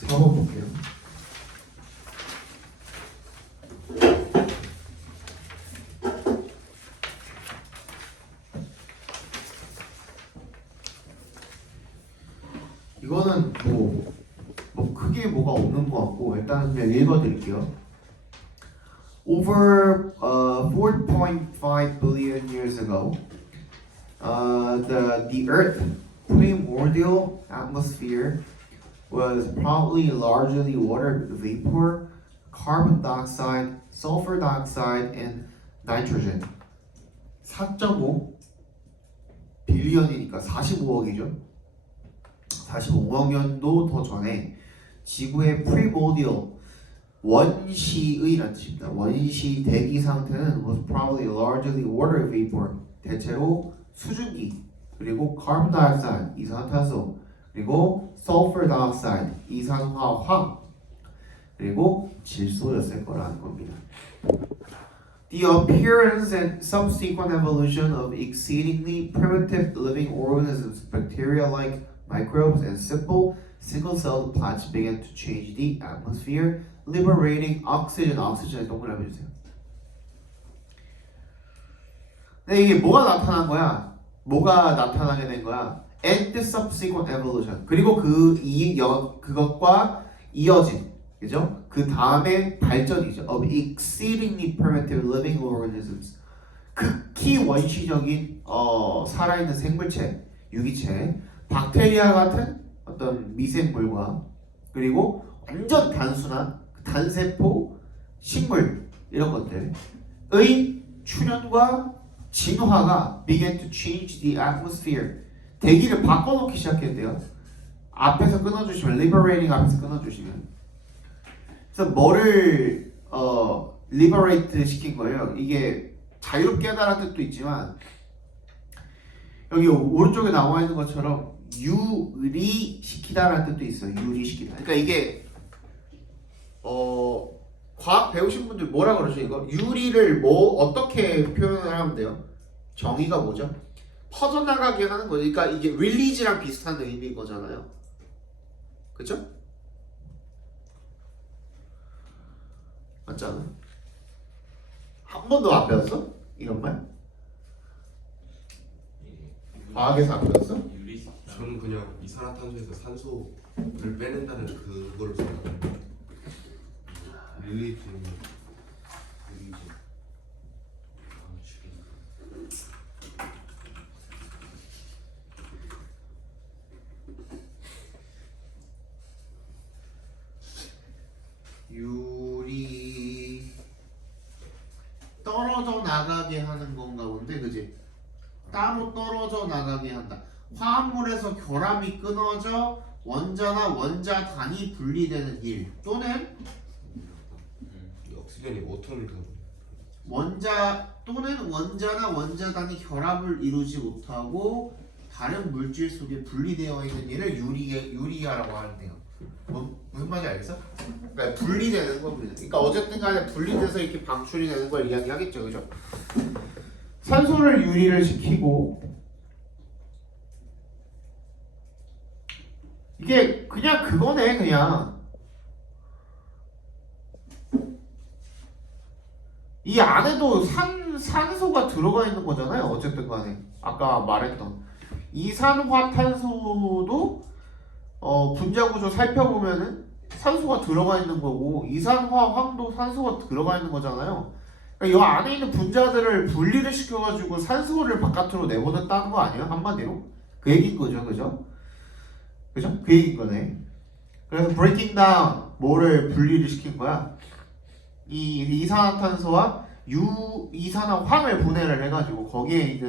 4번 볼게요. 이거는 뭐 크게 뭐가 없는 것 같고 일단 그냥 읽어드릴게요. Over 4.5 billion years ago, the Earth primordial atmosphere was probably largely water vapor, carbon dioxide, sulfur dioxide, and nitrogen. 4.5 빌리언이니까 45억이죠. 45억 년도 더 전에 지구의 primordial 원시의라는 뜻입니다. 원시 대기 상태는 was probably largely water vapor, 대체로 수증기, 그리고 carbon dioxide, 이산화탄소, 그리고 sulfur dioxide, 이산화황, 그리고 질소였을 거라는 겁니다. The appearance and subsequent evolution of exceedingly primitive living organisms, bacteria-like microbes, and simple single-celled plants began to change the atmosphere, liberating oxygen. oxygen에 동그라미 주세요. 근데 이게 뭐가 나타난 거야? 뭐가 나타나게 된 거야? And the subsequent evolution. 그리고 그것과 이어진, 그죠? 그 다음에 발전이죠. Of exceedingly primitive living organisms. 극히 원시적인 살아있는 생물체, 유기체, 박테리아 같은 어떤 미생물과 그리고 완전 단순한 단세포 식물 이런 것들의 출현과 진화가 began to change the atmosphere. 대기를 바꿔놓기 시작했대요. 앞에서 끊어주시면 liberating 앞에서 끊어주시면 그래서 뭐를 liberate 시킨 거예요. 이게 자유롭게 하다라는 뜻도 있지만 여기 오른쪽에 나와 있는 것처럼 유리시키다라는 뜻도 있어요. 유리시키다. 그러니까 이게 과학 배우신 분들 뭐라 그러죠? 이거 유리를 뭐 어떻게 표현을 하면 돼요? 정의가 뭐죠? 퍼져나가게 하는 거죠. 그러니까 이게 릴리즈랑 비슷한 의미인 거잖아요. 그죠? 맞잖아. 한 번도 안 배웠어? 이런 말? 과학에서 안 배웠어? 저는 그냥 이산화탄소에서 산소를 빼낸다는 그거를 생각합니다. 릴리즈. 유리 떨어져 나가게 하는 건가 본데, 그지? 따로 떨어져 나가게 한다. 화합물에서 결합이 끊어져 원자나 원자단이 분리되는 일 또는 옥시전이 오톤을 원자 또는 원자나 원자단이 결합을 이루지 못하고 다른 물질 속에 분리되어 있는 일을 유리아라고 하는데요. 무슨 말인지 알겠어? 그러니까 분리되는 겁니다. 그러니까 어쨌든 간에 분리돼서 이렇게 방출이 되는 걸 이야기하겠죠, 그죠? 산소를 유리를 시키고 이게 그냥 그거네. 그냥 이 안에도 산소가 들어가 있는 거잖아요. 어쨌든 간에 아까 말했던 이산화탄소도 분자구조 살펴보면은 산소가 들어가 있는 거고 이산화황도 산소가 들어가 있는 거잖아요. 그러니까 이 안에 있는 분자들을 분리를 시켜가지고 산소를 바깥으로 내보냈다는 거 아니에요? 한마디로 그 얘기인 거죠, 그죠? 그죠? 그 얘기인 거네. 그래서 breaking down 뭐를 분리를 시킨 거야? 이 이산화탄소와 이산화황을 분해를 해가지고 거기에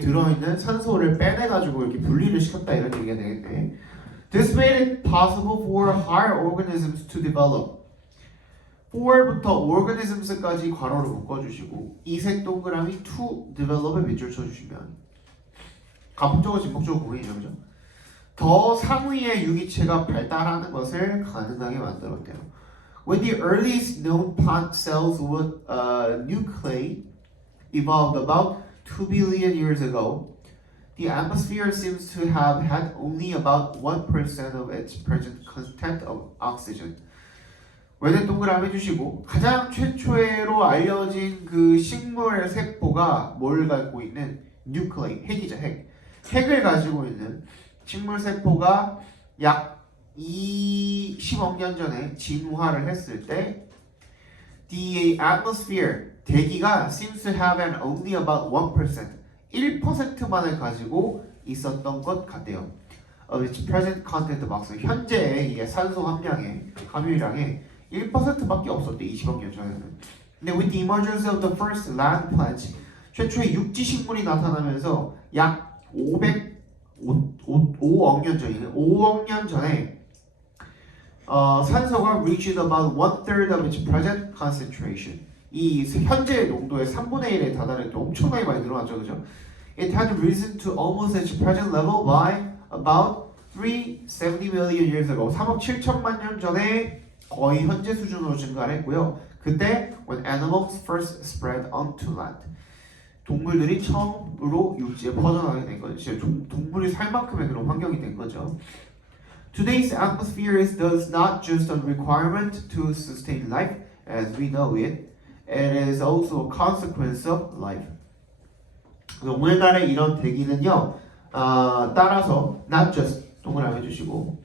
들어있는 산소를 빼내가지고 이렇게 분리를 시켰다 이런 얘기가 되겠네. This made it possible for higher organisms to develop. 4부터 organisms까지 괄호를 묶어주시고 이색 동그라미 to develop에 밑줄 쳐주시면 가풍적으로 진폭적으로 보이죠, 그죠? 더 상위의 유기체가 발달하는 것을 가능하게 만들었대요. When the earliest known plant cells with nuclei evolved about 2 billion years ago, The atmosphere seems to have had only about 1% of its present content of oxygen. 왜는 동그라미 해주시고 가장 최초로 알려진 그 식물 세포가 뭘 갖고 있는 뉴클레이, 핵이죠, 핵. 핵을 가지고 있는 식물 세포가 약 10억 년 전에 진화를 했을 때 the atmosphere, 대기가 seems to have an only about 1%, 1%만을 가지고 있었던 것 같대요. Of its present content of oxygen. 현재의 이 산소 함량의 함유량의 1%밖에 없었대, 20억 년 전에는. 근데 with the emergence of the first land plants, 최초의 육지 식물이 나타나면서 약 5억 년 전이네. 5억 년 전에 산소가 reached about 1/3 of its present concentration. 이 현재 농도의 3분의 1에 달하는 게 엄청나게 많이 늘어났죠, 그죠? It had risen to almost its present level by about 370 million years ago. 3억 7천만 년 전에 거의 현재 수준으로 증가를 했고요. 그때 when animals first spread onto land. 동물들이 처음으로 육지에 퍼져나가게 된 거죠. 동물이 살 만큼의 그런 환경이 된 거죠. Today's atmosphere is thus not just a requirement to sustain life as we know it. It is also a consequence of life. 오늘날의 이런 대기는요, 따라서 not just 동그라미 해주시고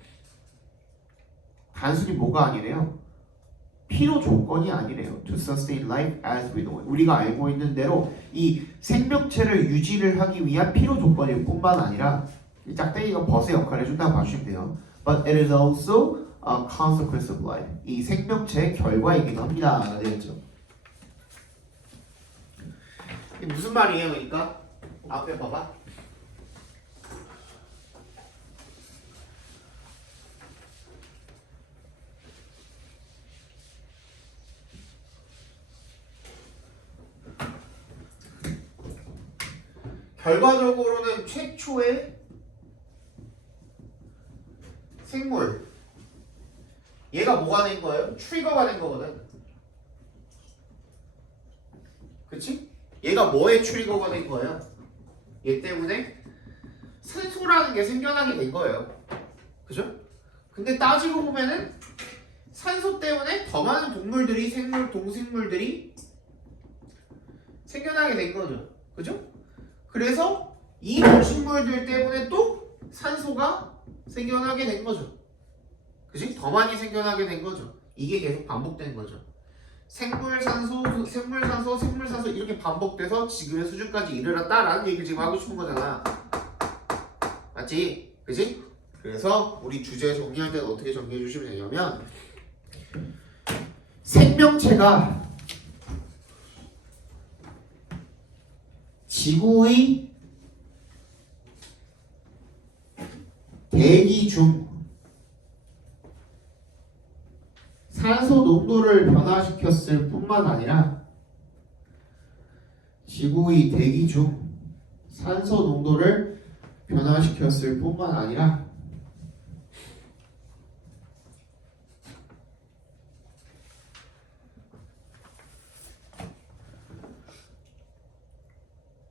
단순히 뭐가 아니래요? 필요 조건이 아니래요. To sustain life as we know it. 우리가 알고 있는 대로 이 생명체를 유지를 하기 위한 필요 조건일 뿐만 아니라 이 짝대기가 벗의 역할을 해준다고 봐주시면 돼요. But it is also a consequence of life. 이 생명체의 결과이기도 합니다. 되겠죠? 이게 무슨 말이에요, 그러니까? 앞에 봐봐. 결과적으로는 최초의 생물, 얘가 뭐가 된 거예요? 트리거가 된 거거든. 그치? 얘가 뭐의 트리거가 된 거예요? 얘 때문에 산소라는 게 생겨나게 된 거예요. 그죠? 근데 따지고 보면은 산소 때문에 더 많은 동물들이 동식물들이 생겨나게 된 거죠. 그죠? 그래서 이 동식물들 때문에 또 산소가 생겨나게 된 거죠. 그지? 더 많이 생겨나게 된 거죠. 이게 계속 반복된 거죠. 생물산소 이렇게 반복돼서 지금의 수준까지 이르렀다라는 얘기를 지금 하고 싶은 거잖아. 맞지? 그지? 그래서 우리 주제 정리할 때는 어떻게 정리해 주시면 되냐면 생명체가 지구의 대기 중 산소 농도를 변화시켰을 뿐만 아니라 지구의 대기 중 산소 농도를 변화시켰을 뿐만 아니라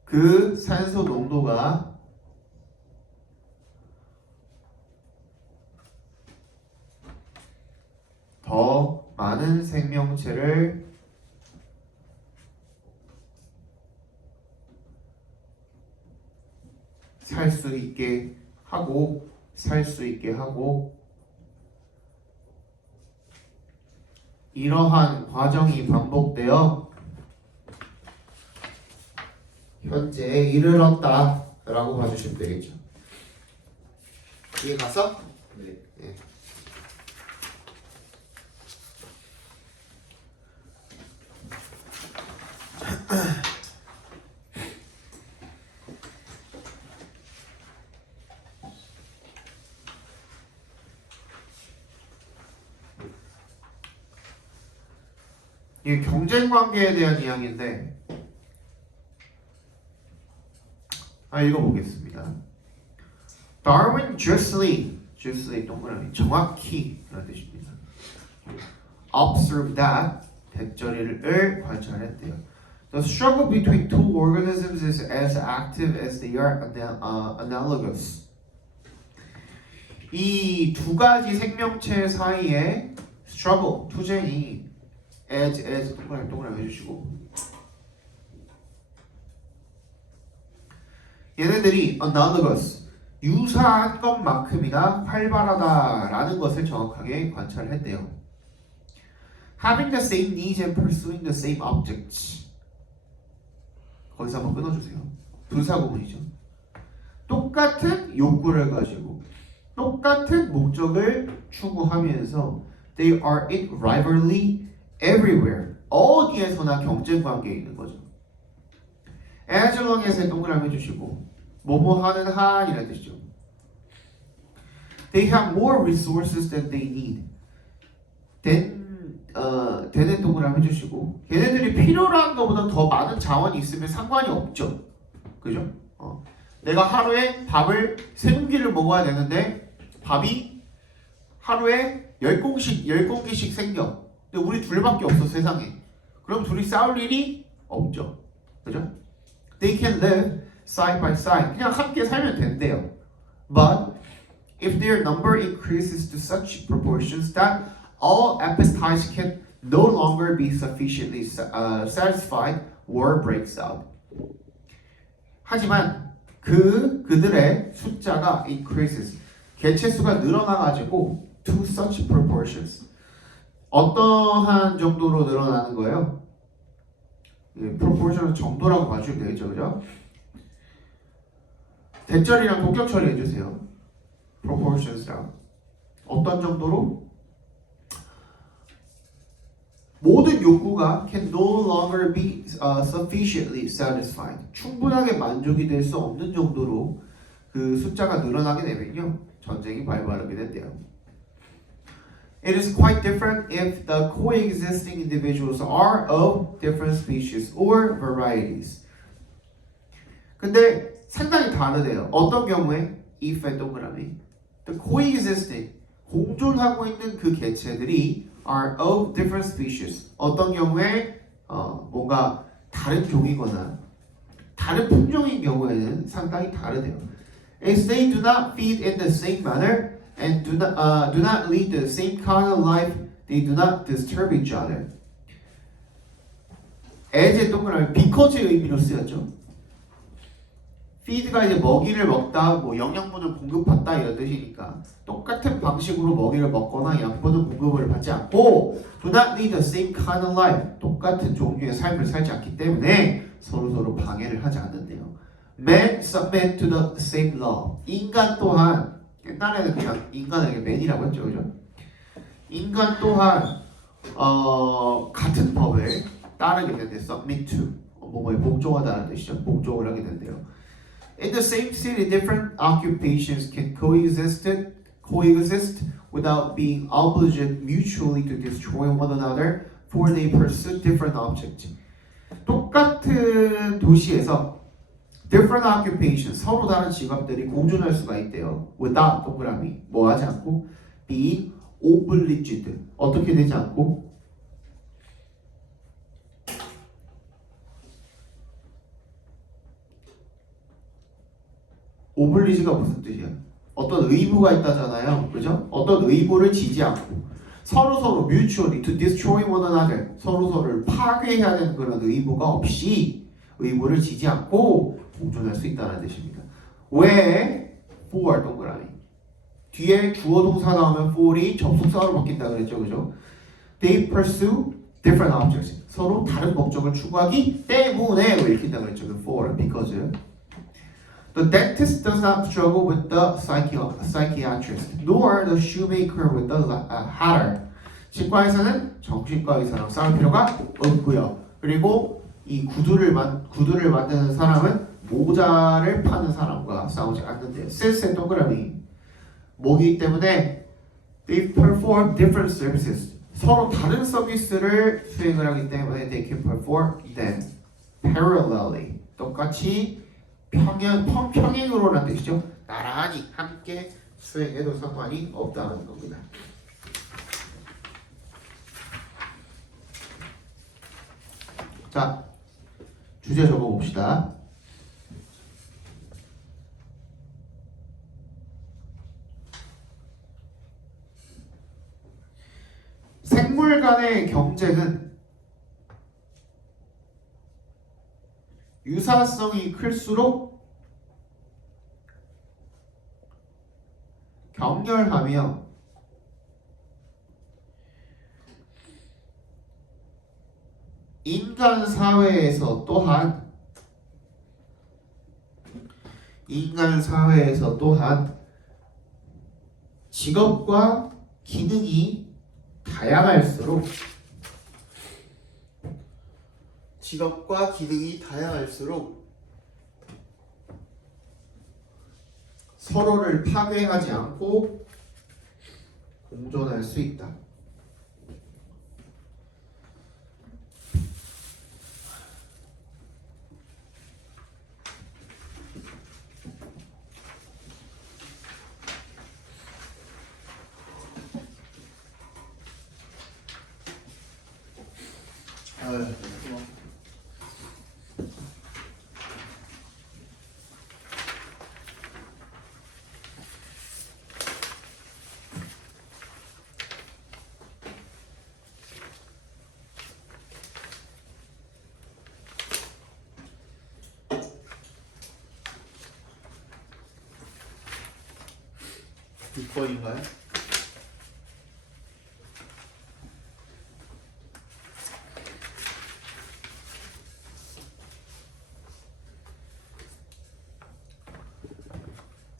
그 산소 농도가 더 많은 생명체를 살 수 있게 하고 이러한 과정이 반복되어 현재에 이르렀다라고 봐주시면 되겠죠. 이해 갔어? 네. 이게 경쟁 관계에 대한 이야기인데 읽어보겠습니다. Darwin justly 동그라미 정확히 라는 뜻입니다. Observe that 대절이를 관찰했대요. The struggle between two organisms is as active as they are analogous. 이 두 가지 생명체 사이에 struggle, 투쟁이 as 동그라미 해주시고 얘네들이 analogous, 유사한 것만큼이나 활발하다라는 것을 정확하게 관찰했대요. Having the same needs and pursuing the same objects. 거기서 한번 끊어주세요. 분사구문이죠. 똑같은 욕구를 가지고 똑같은 목적을 추구하면서 they are in rivalry everywhere. 어디에서나 경쟁 관계에 있는 거죠. as long as에 동그라미 해주시고 뭐뭐 하는 한이라는 뜻이죠. They have more resources than they need. 되는 동그라미 해주시고 걔네들이 필요로 하는 것보다 더 많은 자원이 있으면 상관이 없죠. 그죠? 내가 하루에 밥을 3공기를 먹어야 되는데 밥이 하루에 10공기씩 생겨. 근데 우리 둘밖에 없어 세상에. 그럼 둘이 싸울 일이 없죠. 그죠? They can live side by side. 그냥 함께 살면 된대요. But if their number increases to such proportions that all appetites can no longer be sufficiently satisfied, war breaks out. 하지만 그들의 숫자가 increases, 개체수가 늘어나가지고 to such proportions. 어떠한 정도로 늘어나는 거예요? proportion은 정도라고 봐주면 되겠죠, 그죠? 대절이랑 동격 처리해주세요. proportions랑 어떤 정도로? 모든 욕구가 can no longer be sufficiently satisfied. 충분하게 만족이 될 수 없는 정도로 그 숫자가 늘어나게 되면요, 전쟁이 발발하게 된대요. It is quite different if the coexisting individuals are of different species or varieties. 근데 상당히 다르대요. 어떤 경우에? if의 동그라미. The coexisting, 공존하고 있는 그 개체들이 are of different species. 어떤 경우에 뭔가 다른 종이거나 다른 품종인 경우에는 상당히 다르대요. As they do not feed in the same manner and do not lead the same kind of life, they do not disturb each other. as의 동그라미 because의 의미로 쓰였죠. feed가 이제 먹이를 먹다, 뭐 영양분을 공급받다 이런 뜻이니까 똑같은 방식으로 먹이를 먹거나 양분을 공급을 받지 않고 do not lead the same kind of life, 똑같은 종류의 삶을 살지 않기 때문에 서로 방해를 하지 않는데요. Man submit to the same law. 인간 또한, 옛날에는 그냥 인간에게 man이라고 했죠, 그죠? 인간 또한 같은 법을 따르게 된대. submit to, 뭐뭐에 복종하다는 뜻이죠. 복종을 하게 된대요. In the same city, different occupations can coexist without being obliged mutually to destroy one another, for they pursue different objects. 똑같은 도시에서 different occupations, 서로 다른 직업들이 공존할 수가 있대요. without 동그라미, 뭐 하지 않고 being obliged, 어떻게 되지 않고 오블리지가 무슨 뜻이야? 어떤 의무가 있다잖아요. 그죠? 어떤 의무를 지지 않고 서로 mutually to destroy one another, 서로를 파괴해야 되는 그런 의무가 없이 의무를 지지 않고 공존할 수 있다는 뜻입니다. 왜? for 동그라미. 뒤에 주어 동사 나오면 for이 접속사로 바뀐다 그랬죠. 그죠? They pursue different objects. 서로 다른 목적을 추구하기 때문에 왜 읽힌다 그랬죠. for, because. The dentist does not struggle with the psychiatrist, nor the shoemaker with the hatter. 치과의사는 정신과 의사랑 싸울 필요가 없고요. 그리고 이 구두를 만드는 사람은 모자를 파는 사람과 싸우지 않는데요. 센스의 동그라미. 뭐기 때문에 they perform different services. 서로 다른 서비스를 수행을 하기 때문에 they can perform them parallelly. 똑같이 평행으로라는 뜻이죠. 나란히 함께 수행해도 상관이 없다는 겁니다. 자, 주제 적어봅시다. 생물 간의 경쟁은 유사성이 클수록 격렬하며 인간 사회에서 또한 직업과 기능이 다양할수록 서로를 파괴하지 않고 공존할 수 있다. 몇 번인가요?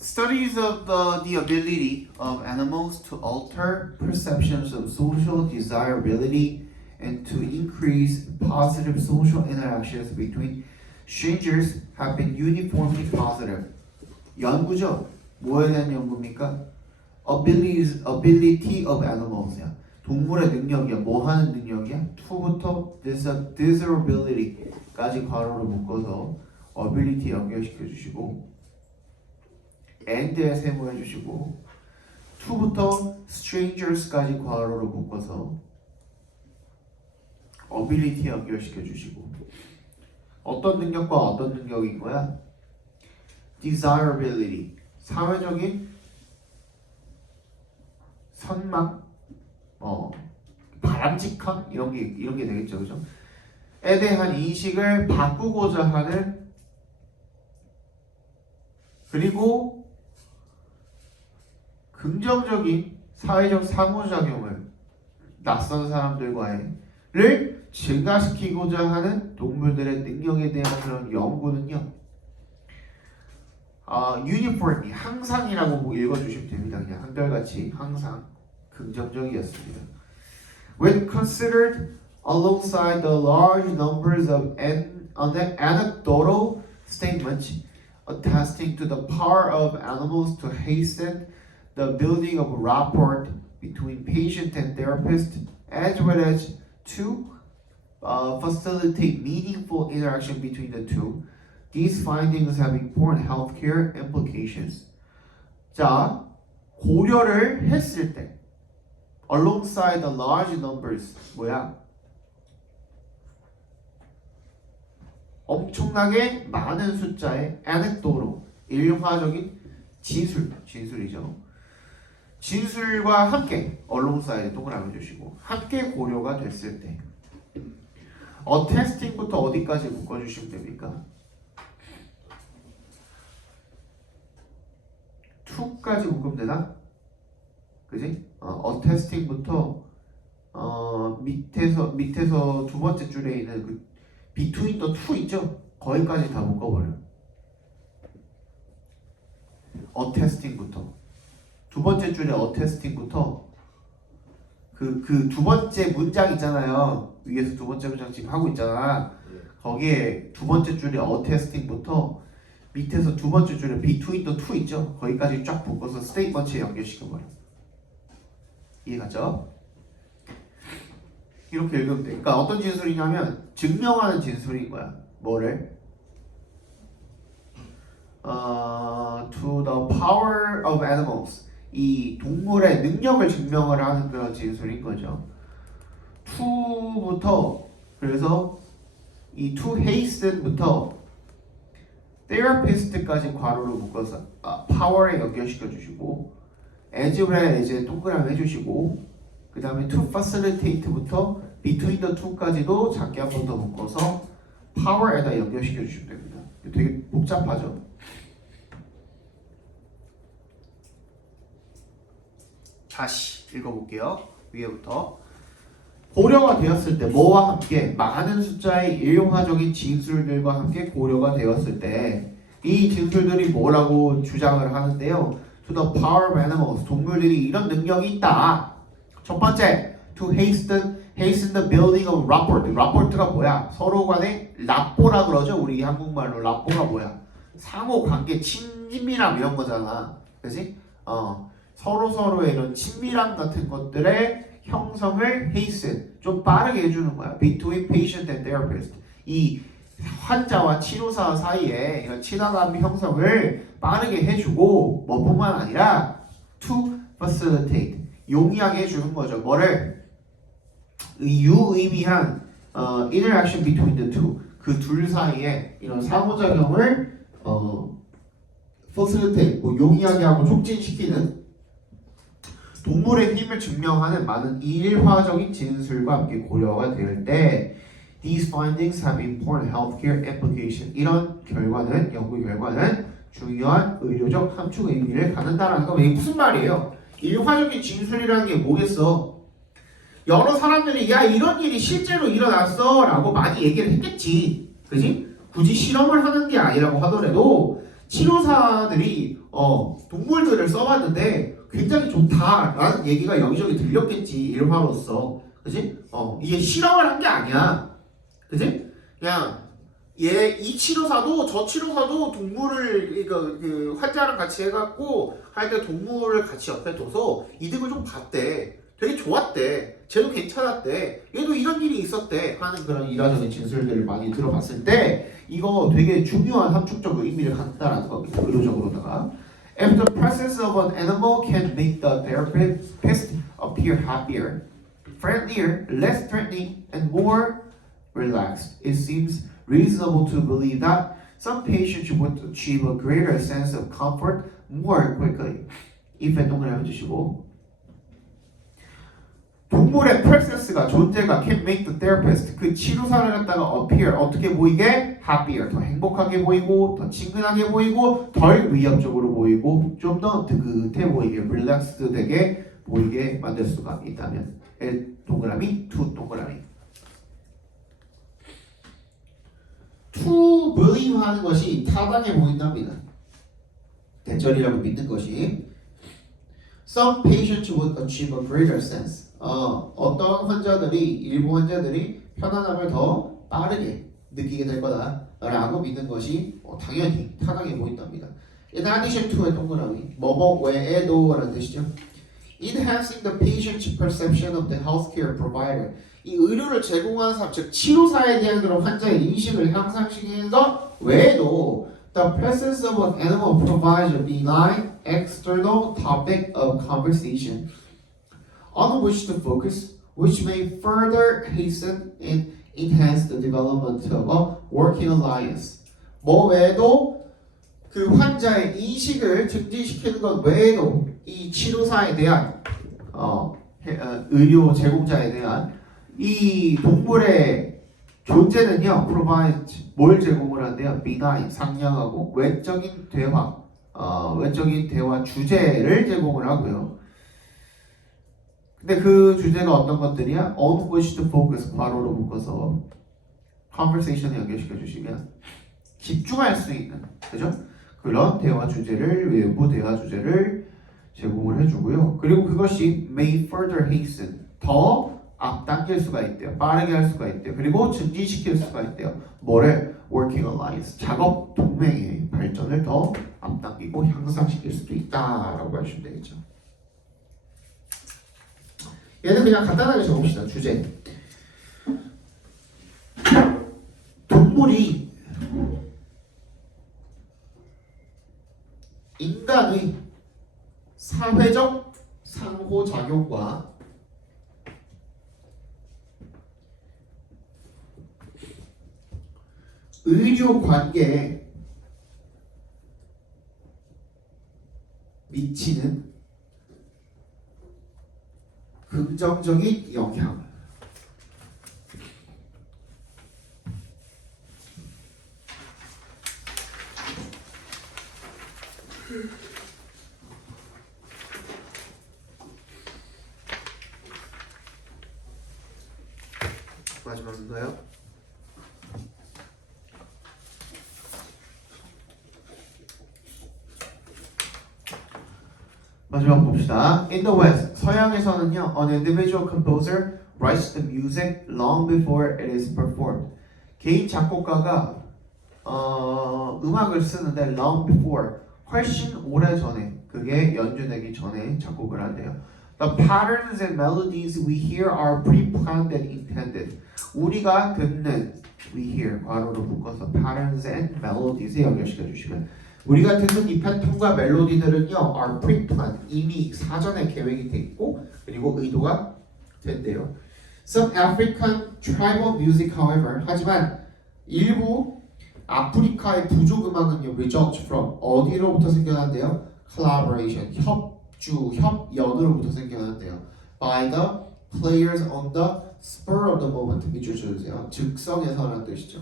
Studies of the ability of animals to alter perceptions of social desirability and to increase positive social interactions between strangers have been uniformly positive. 연구죠? 뭐에 대한 연구입니까? Ability of animals야. 동물의 능력이야. 뭐 하는 능력이야? to부터 desirability까지 괄호로 묶어서 ability 연결시켜 주시고 and에 세모해 주시고 to부터 strangers까지 괄호로 묶어서 ability 연결시켜 주시고 어떤 능력과 어떤 능력인 거야? desirability 사회적인 선망, 바람직함 이런 게 되겠죠, 그죠? 에 대한 인식을 바꾸고자 하는 그리고 긍정적인 사회적 상호작용을 낯선 사람들과를 증가시키고자 하는 동물들의 능력에 대한 그런 연구는요. uniformly 항상이라고 읽어주시면 됩니다. 그냥 한결같이 항상 긍정적이었습니다. When considered alongside the large numbers of anecdotal statements attesting to the power of animals to hasten the building of rapport between patient and therapist, as well as to facilitate meaningful interaction between the two. These findings have important healthcare implications. 자, 고려를 했을 때 alongside the large numbers 뭐야? 엄청나게 많은 숫자의 anecdotal 일화적인 진술이죠. 진술과 함께 alongside 동그라미 주시고 함께 고려가 됐을 때 attesting부터 어디까지 묶어주시면 됩니까? to까지 묶으면 되나? 그지? attesting부터 밑에서 두 번째 줄에 있는 그 between the two 있죠? 거기까지 다 묶어버려. attesting부터 두 번째 줄에 attesting부터 그 두 번째 문장 있잖아요. 위에서 두 번째 문장 지금 하고 있잖아. 거기에 두 번째 줄에 attesting부터 밑에서 두 번째 줄에 between the two 있죠? 거기까지 쫙 묶어서 스테이트먼트에 연결시켜버려. 이해가죠? 이렇게 읽으면 돼. 그러니까 어떤 진술이냐면 증명하는 진술인 거야. 뭐를? To the power of animals. 이 동물의 능력을 증명을 하는 그런 진술인 거죠. to부터 그래서 이 to hasten부터 therapist까지 괄호로 묶어서 power에 연결시켜 주시고 as에 이제 동그라미 해주시고 그 다음에 to facilitate부터 between the two까지도 작게 한 번 더 묶어서 power에다 연결시켜 주시면 됩니다. 되게 복잡하죠. 다시 읽어볼게요. 위에부터 고려가 되었을 때 뭐와 함께 많은 숫자의 일용화적인 진술들과 함께 고려가 되었을 때 이 진술들이 뭐라고 주장을 하는데요. To the power of animals 동물들이 이런 능력이 있다. 첫 번째 to hasten the building of rapport. rapport가 뭐야? 서로 간에 라뽀라 그러죠. 우리 한국말로 라뽀가 뭐야? 상호 관계 친밀함 이런 거잖아. 그지? 서로의 이런 친밀함 같은 것들의 형성을 hasten 좀 빠르게 해주는 거야. Between patient and therapist. 이 환자와 치료사 사이에 이런 친화감 형성을 빠르게 해주고 뭐뿐만 아니라 to facilitate 용이하게 해주는 거죠. 뭐를? 유의미한 interaction between the two 그 둘 사이에 이런 상호작용을 facilitate 용이하게 하고 촉진시키는 동물의 힘을 증명하는 많은 일화적인 진술과 함께 고려가 될 때 these findings have important healthcare implication. 이런 결과는 연구 결과는 중요한 의료적 함축 의미를 갖는다라는 거. 이게 무슨 말이에요? 일화적인 진술이라는 게 뭐겠어? 여러 사람들이 야 이런 일이 실제로 일어났어 라고 많이 얘기를 했겠지. 그지? 굳이 실험을 하는 게 아니라고 하더라도 치료사들이 동물들을 써봤는데 굉장히 좋다라는 얘기가 여기저기 들렸겠지. 일화로서. 그지? 이게 실험을 한 게 아니야. 그지? 그냥 이 치료사도 저 치료사도 동물을 그 환자랑 같이 해갖고 할 때 동물을 같이 옆에 둬서 이득을 좀 봤대. 되게 좋았대. 쟤도 괜찮았대. 얘도 이런 일이 있었대. 하는 그런 일화적인 진술들을 많이 들어봤을 때 이거 되게 중요한 함축적 의미를 갖는다라는 겁니다. 의료적으로다가. If the presence of an animal can make the therapist appear happier, friendlier, less threatening, and more relaxed, it seems reasonable to believe that some patients would achieve a greater sense of comfort more quickly. if에 동그라미 해주시고 동물의 presence가 존재가 can make the therapist 그 치료사를 갖다가 appear 어떻게 보이게 happier 더 행복하게 보이고 더 친근하게 보이고 덜 위협적으로 보이고 좀 더 느긋해 보이게 relaxed 되게 보이게 만들 수가 있다면 동그라미 to 동그라미 to believe 하는 것이 타당해 보인답니다. 대절이라고 믿는 것이 some patients would achieve a greater sense 어떤 환자들이 일부 환자들이 편안함을 더 빠르게 느끼게 될 거다라고 믿는 것이 당연히 타당해 보인답니다. In addition to의 동그라미 뭐뭐 외에도라는 뜻이죠. Enhancing the patient's perception of the healthcare provider 이 의료를 제공하는 사람 즉 치료사에 대한 그런 환자의 인식을 향상시키는 것 외에도 the presence of an animal provides a benign external topic of conversation on which to focus, which may further hasten and enhance the development of a working alliance. 뭐 외에도 그 환자의 인식을 증진시키는 것 외에도 이 치료사에 대한 의료 제공자에 대한 이 동물의 존재는요, provide 뭘 제공을 한대요? benign 상냥하고 외적인 대화 주제를 제공을 하고요. 근데 그 주제가 어떤 것들이야? On which to focus 괄호로 묶어서 conversation에 연결시켜 주시면 집중할 수 있는 그죠? 그런 대화 주제를 외부 대화 주제를 제공을 해주고요. 그리고 그것이 may further hasten 더 앞당길 수가 있대요. 빠르게 할 수가 있대요. 그리고 증진시킬 수가 있대요. 뭐를? working alliance 작업 동맹의 발전을 더 앞당기고 향상시킬 수도 있다라고 하시면 되겠죠. 얘는 그냥 간단하게 적읍시다. 주제. 동물이 인간의 사회적 상호작용과 의료 관계에 미치는 긍정적인 영향. 마지막인가요? 마지막 봅시다. In the West, 서양에서는요, an individual composer writes the music long before it is performed. 개인 작곡가가 음악을 쓰는데 long before, 훨씬 오래 전에, 그게 연주되기 전에 작곡을 한대요. The patterns and melodies we hear are pre-planned and intended. 우리가 듣는 we hear 괄호로 묶어서 patterns and melodies에 연결시켜 주시면 우리가 듣는 이 패턴과 멜로디들은요 are pre-planned 이미 사전에 계획이 돼 있고 그리고 의도가 된대요. Some African tribal music, however, 하지만 일부 아프리카의 부족 음악은요 result from 어디로부터 생겨난대요? Collaboration, 협연으로부터 생겨난대요. By the players on the spur of the moment. 밑줄 쳐주세요. 즉석에서라는 뜻이죠.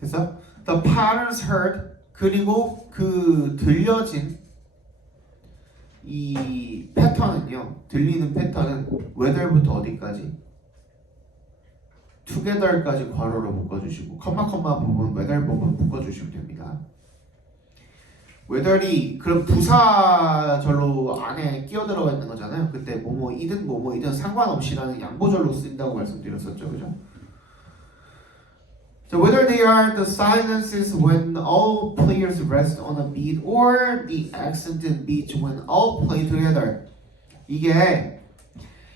됐어? The patterns heard 그리고 그 들려진 이 패턴은요 들리는 패턴은 whether부터 어디까지? together까지 괄호로 묶어주시고 컴마 부분 whether 부분 묶어주시면 됩니다. whether이 그럼 부사절로 안에 끼어들어가 있는 거잖아요. 그때 뭐뭐이든 상관없이라는 양보절로 쓴다고 말씀드렸었죠, 그죠? So whether they are the silences when all players rest on a beat or the accented beats when all play together. 이게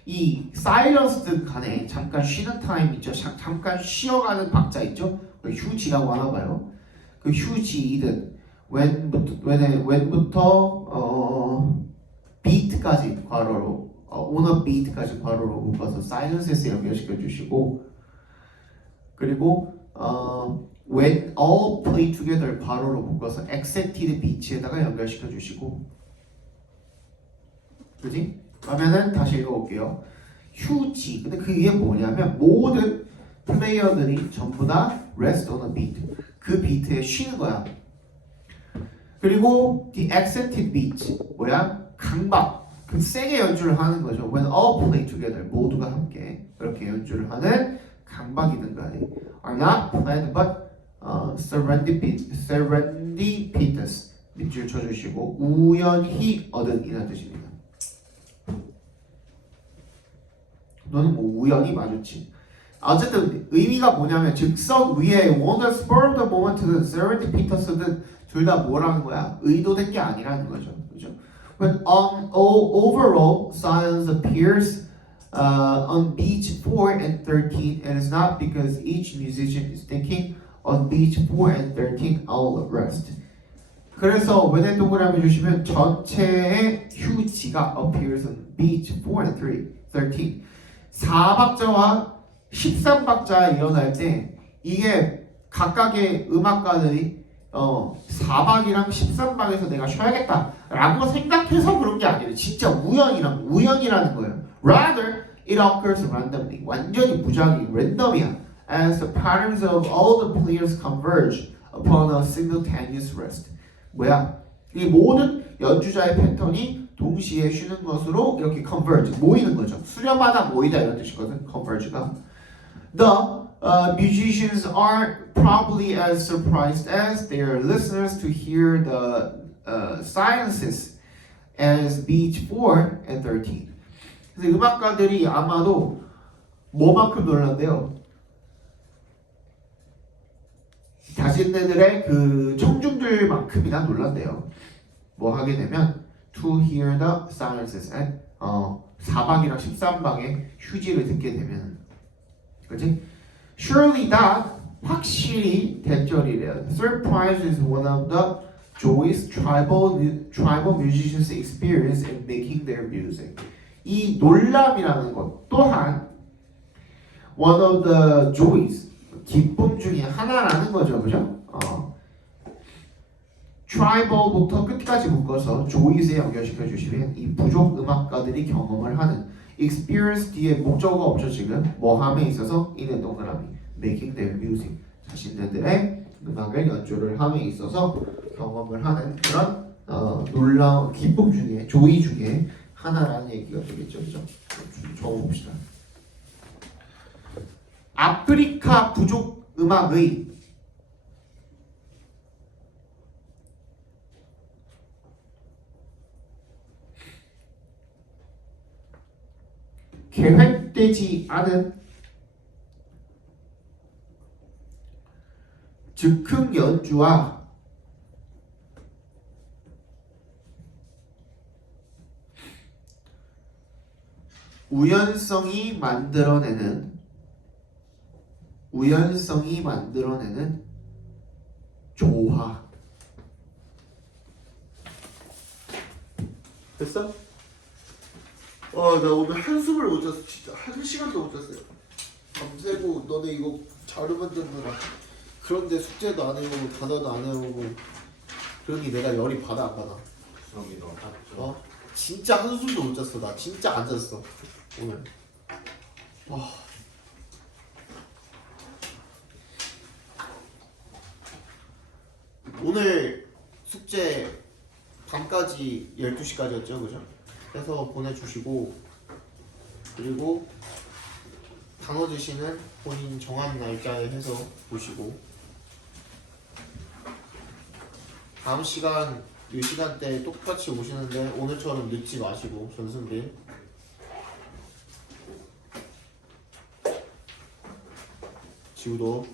이 silenced 간에 잠깐 쉬는 타임 있죠. 잠깐 쉬어가는 박자 있죠. 휴지라고 하나 봐요. 그 휴지이든 when부터 beat까지 괄호로 on a beat까지 괄호로 묶어서 silences에 연결시켜 주시고 그리고 when all play together 괄호로 묶어서 accented beats에다가 연결시켜 주시고 그지? 그러면은 다시 읽어볼게요. 휴지 근데 그게 뭐냐면 모든 플레이어들이 전부 다 rest on a beat 그 비트에 쉬는 거야. 그리고 the accented beat 뭐야? 강박 그 세게 연주를 하는 거죠. When all play together 모두가 함께 그렇게 연주를 하는 강박이든 간에 are not planned but serendipitous 밑줄 쳐주시고 우연히 얻은 이란 뜻입니다. 너는 뭐 우연히 마주친 어쨌든 의미가 뭐냐면 즉석 위에 on the spur of the moment든 serendipitous든 둘 다 뭐라는 거야? 의도된 게 아니라는 거죠. 그죠? When overall silence appears on beats 4 and 13 it is not because each musician is thinking on beats 4 and 13 I'll rest. 그래서 when의 동그라미 주시면 전체의 휴지가 appears on beats 4 and 13 4박자와 13박자에 일어날 때 이게 각각의 음악가들이 4박이랑 13박에서 내가 쉬어야겠다 라고 생각해서 그런 게 아니라 진짜 우연이라는 거예요. Rather, it occurs randomly. 완전히 무작위, 랜덤이야. As the patterns of all the players converge upon a simultaneous rest. 뭐야? 이 모든 연주자의 패턴이 동시에 쉬는 것으로 이렇게 converge, 모이는 거죠. 수렴하다 모이다 이런 뜻이거든, converge가. The musicians are probably as surprised as their listeners to hear the silences as beats 4 and 13. 그래서 음악가들이 아마도 뭐만큼 놀란대요? 자신네들의 그 청중들만큼이나 놀란대요. 뭐 하게 되면 to hear the silences and 4박이랑 13박의 휴지를 듣게 되면 그치? Surely that 확실히 대절이래요. Surprise is one of the joys tribal musicians experience in making their music. 이 놀람이라는 것 또한 one of the joys 기쁨 중에 하나라는 거죠, 그죠? tribal부터 끝까지 묶어서 joys에 연결시켜 주시면 이 부족 음악가들이 경험을 하는 experience 뒤에 목적어가 없죠 지금 뭐함에 있어서 이는 동그라미 making their music 자신들의 음악을 연주를 함에 있어서 경험을 하는 그런 놀라운 기쁨 중에 조이 중에 하나라는 얘기가 되겠죠, 그죠? 적어봅시다. 아프리카 부족 음악의 계획되지 않은 즉흥 연주와 우연성이 만들어내는 조화. 됐어? 나 오늘 한숨을 못 잤어. 진짜 한 시간도 못 잤어요. 밤새고 너네 이거 자료 만드느라 그런데 숙제도 안 해오고 단어도 안 해오고 그러니 내가 열이 받아 안 받아? 수업이도 진짜 한숨도 못 잤어. 나 진짜 안 잤어 오늘. 오늘 숙제 밤까지 12시까지였죠, 그죠? 해서 보내주시고 그리고 단어 지시는 본인 정한 날짜에 해서 보시고 다음 시간 이 시간대에 똑같이 오시는데 오늘처럼 늦지 마시고 전승빈 지우도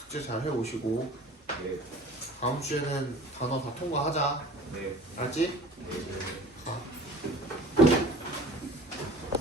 숙제 잘 해오시고 다음 주에는 단어 다 통과하자. 알았지?